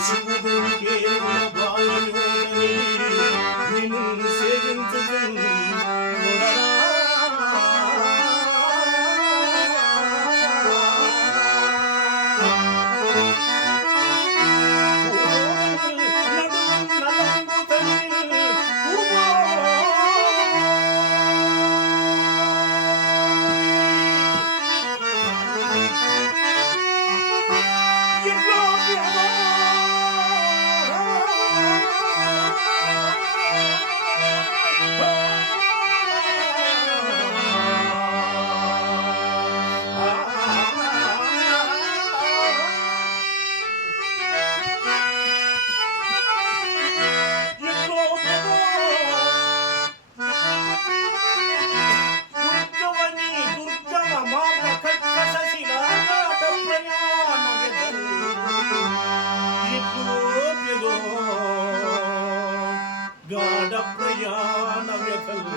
Esse ಗಾಢ ಪ್ರಯಾಣವೆಸಲು